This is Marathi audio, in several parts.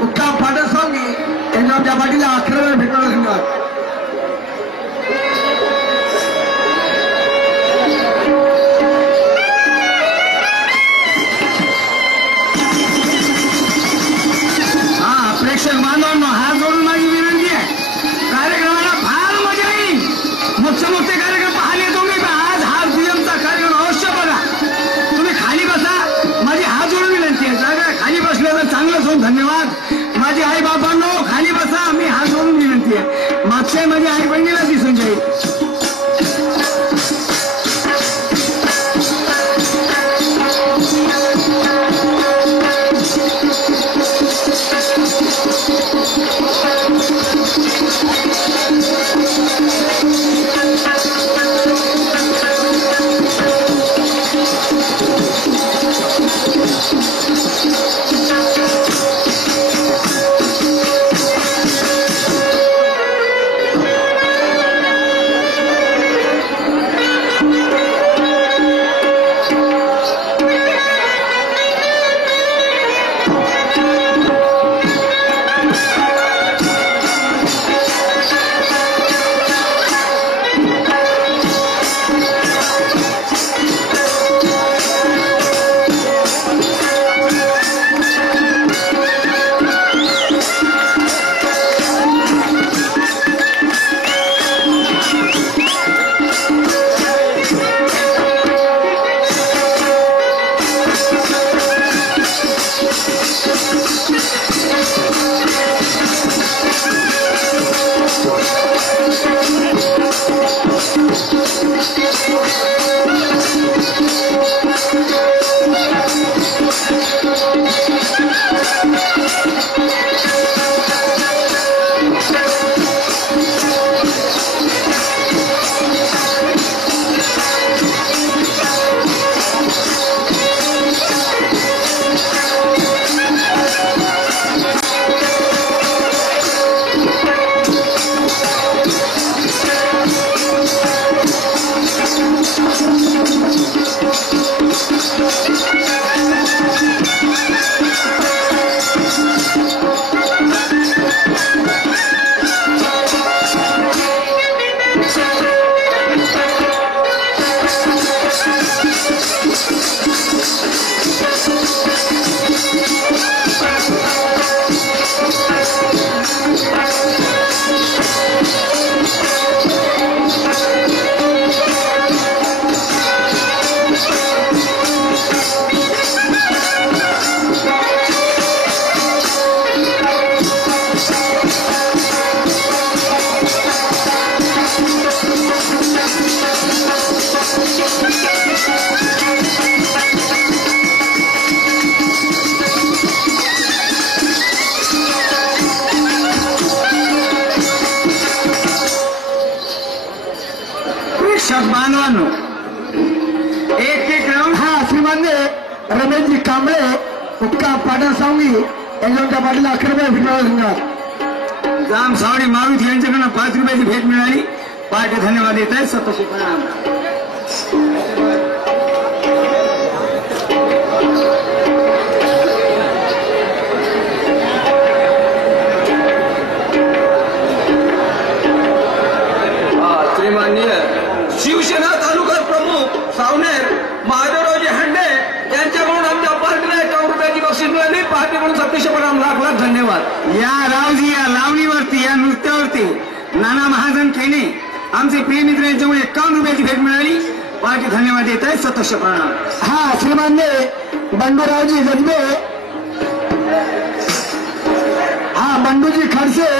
मुक्काम पाटणस्वामी यांच्या आमच्या पाठीला अखेर भेटणार धन्यवाद. प्रेक्षक बांधवांनो, हात जोडून माझी विनंती आहे, कार्यक्रमाला फार मजा येईल. मोठे कार्यक्रम पाहणे तुम्ही आज हा दुय्यमचा कार्यक्रम अवश्य बघा. तुम्ही खाली बसा, माझी हात जोडून विनंती आहे. जागा खाली बसले तर चांगलंच होऊन धन्यवाद. माझे आई बाबांनो खाली बसा, मी हात जोडून विनंती आहे. मागच्या माझ्या आई बहिणीला दिसून जाईल. बांधवांनो, एक राऊंड हा श्रीमान रमेशजी कांबळे मुक्काम पाटणस्वामी यांच्या पाठीला अखेर भेटणार. जाम सावडी मारुती यांच्याकडून 5 रुपयाची भेट मिळाली. पार्टी धन्यवाद देत आहे. सतोशी प्रणाम. श्रीमाननीय शिवसेना तालुका प्रमुख सावनेर महादेवरावजी हांडे यांच्याकडून आमच्या पार्टीला 51 रुपयाची बक्षीस मिळाली. पार्टीकडून सतीश प्रणाम. लाख धन्यवाद. या रावजी या लावणीवरती या नृत्यावरती नाना महाजन खेणे आमचे प्रिय मित्र यांच्यामुळे 51 रुपयाची भेट मिळाली. पार्टी धन्यवाद देत आहे. सतोष प्रणाम. हा श्रीमान्य बंडूरावजी गजबे, हा बंडूजी खडसे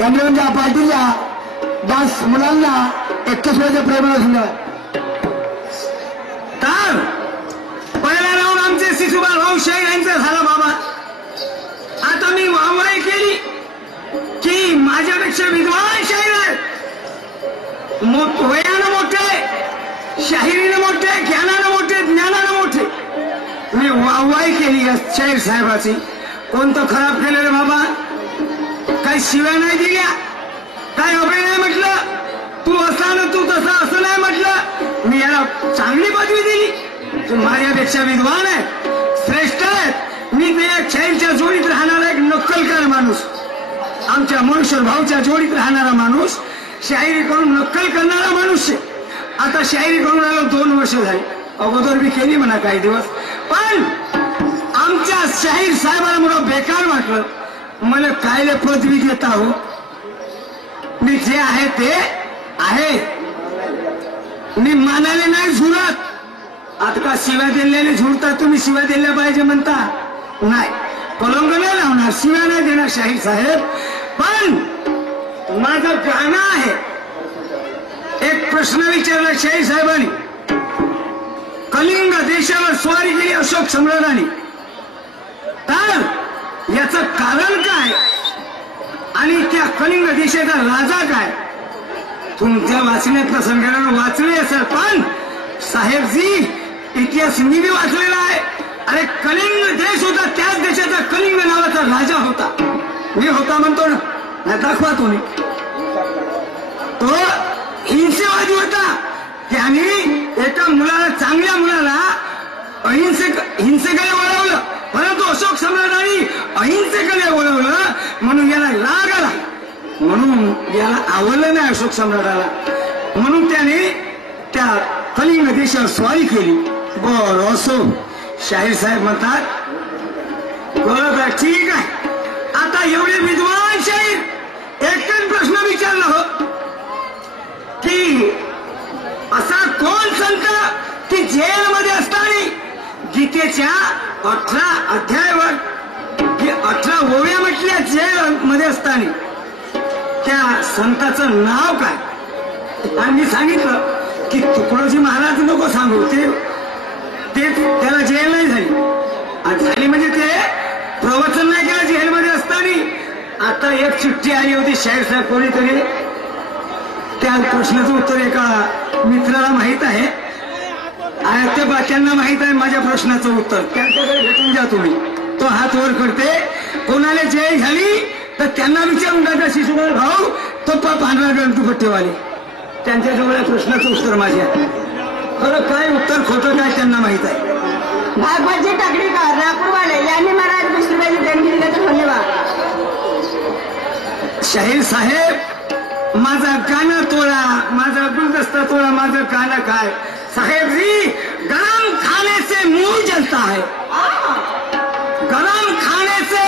यांच्या पार्टीला 10 मुलांना 21 रुपयाच्या प्रेमाला धन्यवाद. तर पहिला राऊंड आमचे शिशुबाल भाऊ शेख यांचा झाला बाबा. आता मी वाहवाही केली की माझ्यापेक्षा विद्वान शाहीर आहेत, वयानं मोठे, शाहिरीनं मोठे, ज्ञानानं मोठे, ज्ञानानं मोठे. मी वाहवाही केली या शाहीर साहेबाची. कोणतं खराब केलं रे बाबा? काही शिव्या नाही दिल्या, काय अभय नाही म्हटलं, तू असा ना तू तसा असं नाही म्हटलं. मी याला चांगली पदवी दिली. तू माझ्यापेक्षा विद्वान आहे, श्रेष्ठ आहेत, मी ते एक शाहीरच्या जोडीत राहणारा एक नक्कलकार माणूस, आमच्या मनुष्य भाऊच्या जोडीत राहणारा माणूस, शाहिरी करून नक्कल करणारा माणूस आहे. आता शाहिरी करून आलो 2 वर्ष झाली, अगोदर बी केली म्हणा काही दिवस, पण आमच्या शाहीर साहेबांना मला बेकार वाटलं. मला कायले पदवी देता हो, मी जे आहे ते आहे, मी मानाले नाही झुरत. आता का शिव्या दिलेले झुरता, तुम्ही शिव्या दिल्या पाहिजे म्हणता, नाही पलंग नाही लावणार, शिव्या नाही देणार शाहीर साहेब. पण माझं गाणं आहे. एक प्रश्न विचारला शाहीर साहेबांनी, कलिंग देशावर स्वारी केली अशोक सम्राटांनी, तर याचं कारण काय आणि त्या कलिंग देशाचा राजा काय? तुमच्या वाचण्यातलं संघटना वाचले असेल, पण साहेबजी इतिहास मी बी वाचलेला आहे. अरे कलिंग देश होता, त्याच देशाचा कलिंग नावाचा राजा होता. मी होता म्हणतो ना, नाही दाखवा तुम्ही. तो हिंसेवादी होता. त्याने एका मुलाला, चांगल्या मुलाला हिंसेकडे वळवलं, परंतु अशोक सम्राटांनी अहिंसेकडे वळवलं म्हणून याला राग आला, म्हणून याला आवडलं नाही अशोक सम्राटाला, म्हणून त्याने त्या कलिंग देशावर स्वारी केली. बरं असो, शाहीर साहेब म्हणतात बरोबर, ठीक आहे. आता एवढे विद्वान शाहीर एकच प्रश्न विचारला हो की असा कोण संत की जेलमध्ये असताना गीतेच्या 18 अध्यायावर 18 ओव्या म्हटल्या जेल मध्ये असताना, त्या संताचं नाव काय? आणि मी सांगितलं की तुकडोजी महाराज नको सांगू, ते त्याला जेल नाही झाली म्हणजे ते प्रवचन नाही केलं जेलमध्ये असताना. आता एक चिठ्ठी आली होती शाहीर साहेब कोणीतरी, त्या प्रश्नाचं उत्तर एका मित्राला माहित आहे, त्यांना माहित आहे माझ्या प्रश्नाचं उत्तर, त्यांच्याकडे भेटून जा तुम्ही. तो हात वर करते, कोणाला जेल झाली तर त्यांना विचारून टाका, शिशुपाल भाऊ तो पांढरा गणपट्टीवाले, त्यांच्याजवळ प्रश्नाचं उत्तर माझ्या. खरं काय उत्तर खोटं काय त्यांना माहित आहे. भागवतजी टाकडीकर नागपूरवाले यांनी महाराज विष्णुबाईची देणगी दिल्याचं धन्यवाद. शाहीर साहेब माझा गाणं तोडा, माझा गुलदस्ता तोडा, माझं गाणं काय? साहेब जी, गरम खाने से मुंह जलता है, गरम खाने से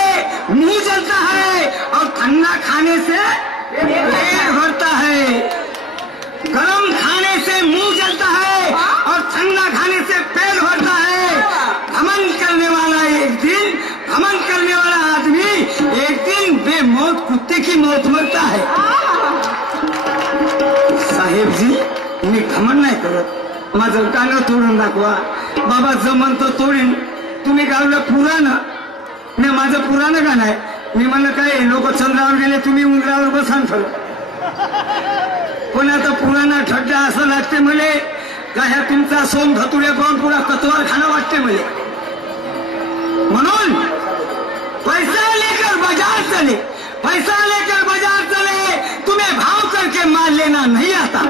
मुंह जलता है और ठंडा खाने से पेट भरता है. गरम खाने से मुंह जलता है और ठंडा खाने से पेट भरता है. घमंड करने वाला एक दिन, घमंड करने वाला आदमी एक दिन बेमौत कुत्ते की मौत मरता है. साहेब जी, मी घमंड नाही करत, माझं गाणं तोडून दाखवा. बाबा जमन तर तोडीन. तुम्ही गावलं पुराणं, मी माझं पुराणं गाणं आहे. मी म्हणलं काय लोक चंद्रावर गेले, तुम्ही उंदरावर बसान ठरलं. पण आता पुराणा ठड्डा असं लागते मले का ह्या तुमचा सोम धतुऱ्या पाहून पुरा कतवार खाना वाटते मले. म्हणून पैसा लेकर बाजार चले, पैसा लेकर बाजार चले, तुम्हें भाव करके माल लेना नहीं आता.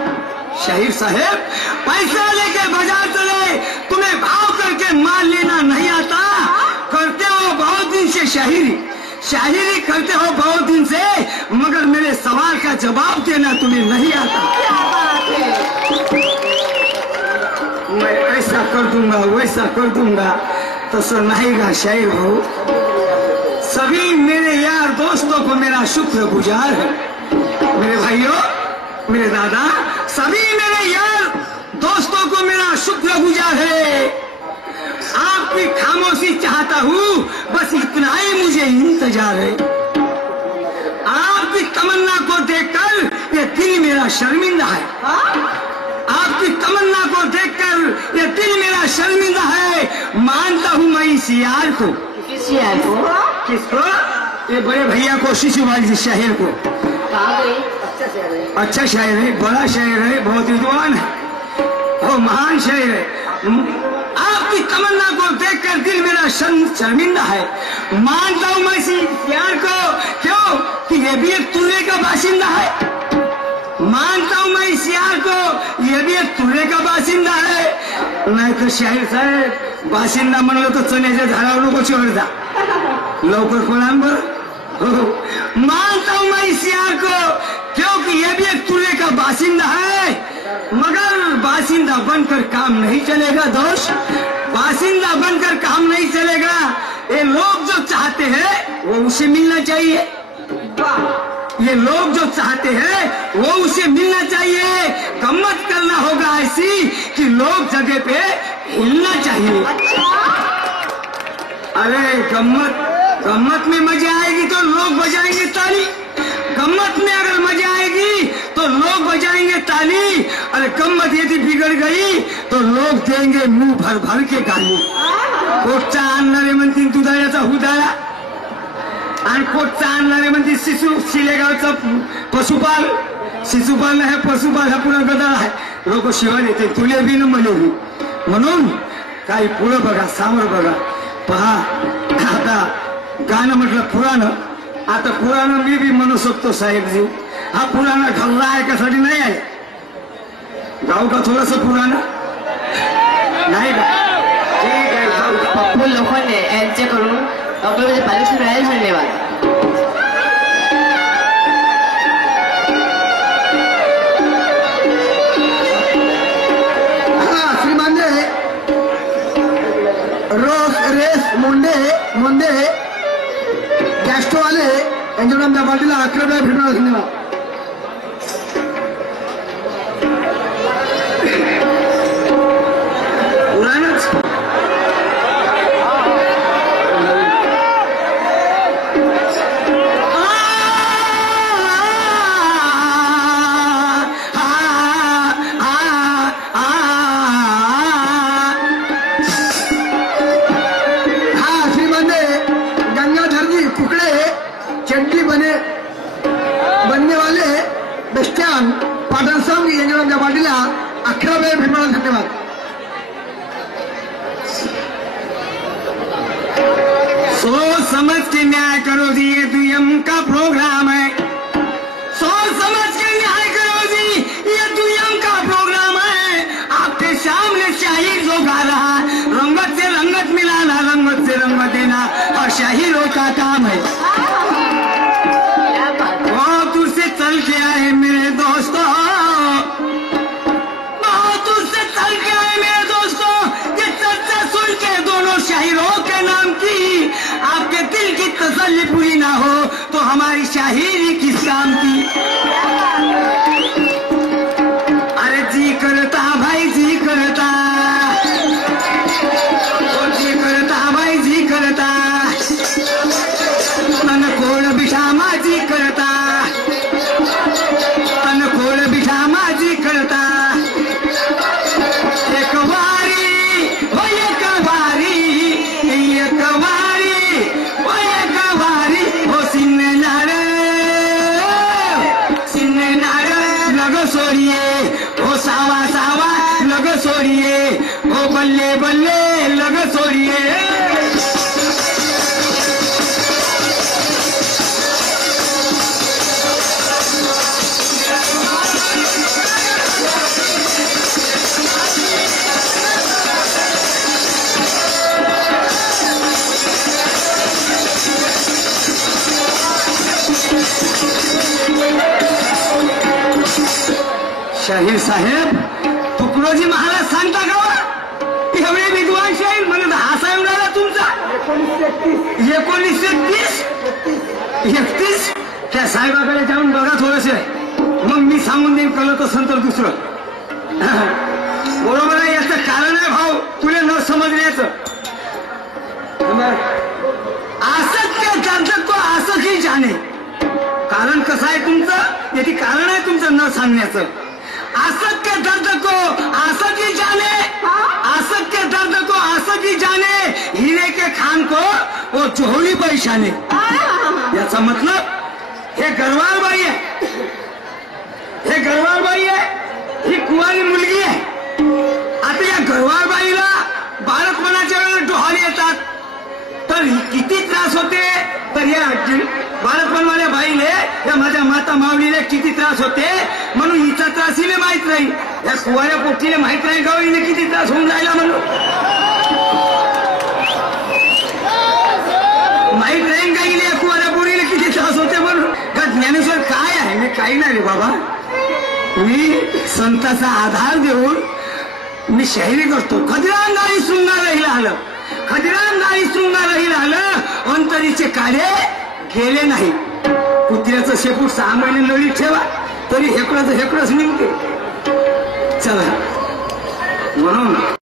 शाहीर साहेब, पैसा लेकर बाजार चले, तुम्हें भाव करके माल लेना नहीं आता. करते हो बहुत दिन से शायरी, शायरी करते हो बहुत दिन से, मगर मेरे सवाल का जवाब देना तुम्हें नहीं आता. मैं ऐसा कर दूंगा, वैसा कर दूंगा, तसं नहीं गा शायर भाऊ. सभी मेरे यार दोस्तों को मेरा शुक्रगुजार है. मेरे भाइयों, मेरे दादा, सभी मेरे यार दोस्तों को मेरा शुक्रगुजार है. आपकी खामोशी चाहता हूँ, बस इतना ही मुझे इंतजार है. आपकी तमन्ना को देखकर ये दिल मेरा शर्मिंदा है. आपकी तमन्ना को देखकर ये दिल मेरा शर्मिंदा है. मानता हूँ मैं इस यार को. किस यार को? किसको? ये बड़े भैया को, शिशुपाल जी शायर को. अच्छा शायर है, बड़ा शायर है, बहुत विद्वान है, वो महान शायर है. आपकी तमन्ना को देखकर दिल मेरा शर्मिंदा है. मानता हूं मैं इस यार को, क्यों कि ये भी एक तुर्रे का बाशिंदा है. मानता हूं मैं इस यार को, ये भी एक तुरे का बासिंदा है. नाही तर शाहीर साहेब, बासिंदा म्हणलं तर चण्याच्या झाडावर नको चिवडता. लवकर कोणान बर. मानता हूं मैं इस यार को, क्योंकि ये भी एक तुरे का बासिंदा है, मगर बासिंदा बनकर काम नहीं चलेगा दोस्त. बासिंदा बनकर काम नहीं चलेगा. ये लोग जो चाहते हैं वो उसे मिलना चाहिए. ये लोग जो चाहते हैं वो उसे मिलना चाहिए. गम्मत करना होगा ऐसी कि लोग जगह पे हिलना चाहिए. अरे गम्मत में मजा आएगी तो लोग बजाएंगे ताली. गम्मत में अगर मजा आएगी तो लोग बजाएंगे ताली. अरे गम्मत यदि बिगड़ गई तो लोग देंगे मुंह भर भर के गाली. कोटचा आणणारे म्हणतील दुधाळ्याचा हुदाळा, आणि कोटचा आणणारे म्हणतील शिलेगावचा पशुपाल. शिशुपाल आहे, पशुपाल हा पुन्हा गदाळ आहे. लोक शिवाय येते तुले बी न मले बी. म्हणून काही पुढं बघा, सामोर बघा. पहा, आता गाणं म्हटलं पुराणं. आता पुराणं मी बी म्हणू शकतो साहेबजी. हा पुराणं ठरला ऐकासाठी नाही आहे. गाव का थोडस पुराणं नाही का? ठीक आहे, जाऊ. पप्पू लोखंडे यांच्याकडून डॉक्टर पारितोषिक मिळाले. धन्यवाद. श्रीमान रेस मोंडे गॅस्ट्रोवाले यांच्याकडून आमच्या पार्टीला 11 वेळा भेटणार. धन्यवाद. पुराणच बनने वाले बेस्टियान पाटण संघ यांच्याकडून आमच्या पार्टीला 11 वेळा भेटणार. धन्यवाद. सोच समझ के न्याय करो जी, ये दुयम का प्रोग्राम है. सोच समझ के न्याय करो जी, ये दुयम का प्रोग्राम है. आपके सामने शाहीर जो गा रहा, रंगत से रंगत मिलाना, रंगत से रंगत देना, और शाहीरों का काम है. बहुत दूर से चल के आए मेरे दोस्तों, बहुत दूर से चल के आए मेरे दोस्तों. ये चर्चा सुन के दोनों शाहीरों के नाम की, आपके दिल की तसल्ली पूरी ना हो तो हमारी शाहीरी किस काम की. अरे जी करता भाई, जी करता, जी करता भाई, जी करता, तन कोण बिषामा जी करता, तन कोण बिषामा जी करता. एक वारी हो, एक वारी, एक वारी हो, एक वारी हो. सिन्ने नारे लग सोडिये हो, सावा सावा लग सोडिये हो, बल्ले बल्ले लग सोडिये. शाहीर साहेब, तुकडोजी महाराज सांगता का एवढे विद्वान शाहीर म्हणत हासा येऊन राहिला तुमचा. 1931 त्या साहेबाकडे जाऊन बघा थोडसे, मग मी सांगून देईन. कळलं तर संतर दुसरं. बरोबर आहे, याचं कारण आहे भाऊ तुला न समजण्याचं. असत्य दर्शक को असं की जाणे. कारण कसं आहे तुमचं, याची कारण आहे तुमचं न सांगण्याचं. असत्य दर्द को आसं की जाने, असत्य दर्द को आसं की जाने, हीरे के खान को वो जोहरी पैशाने. याचा मतलब हे गरवार बाई आहे, हे गरवार बाई आहे, ही कुवारी मुलगी आहे. आता या गरवार बाईला बाळकपणाच्या वेळेला डोहाळे येतात, तर किती त्रास होते. तर या बाळकपणवाल्या बाईले या माझ्या माता माऊलीला किती त्रास होते म्हणून हिचा त्रास हिने माहित नाही. या कुवाऱ्या पोटीला माहित नाही का हिने किती त्रास होऊन जायला म्हणून माहित नाही का हिने या कुवाऱ्या पोरीला किती त्रास होते म्हणून. का ज्ञानेश्वर काय आहे मी काही नाही रे बाबा. मी संताचा आधार देऊन मी शाहिरी करतो. खदिरांगाई शृंगारही आलं, खदिरांगाई शृंगारही आलं, अंतरीचे काढे गेले नाही. कुत्र्याचं शेपूट 6 महिने लढी ठेवा तरी हेकडच निघते. चला म्हणून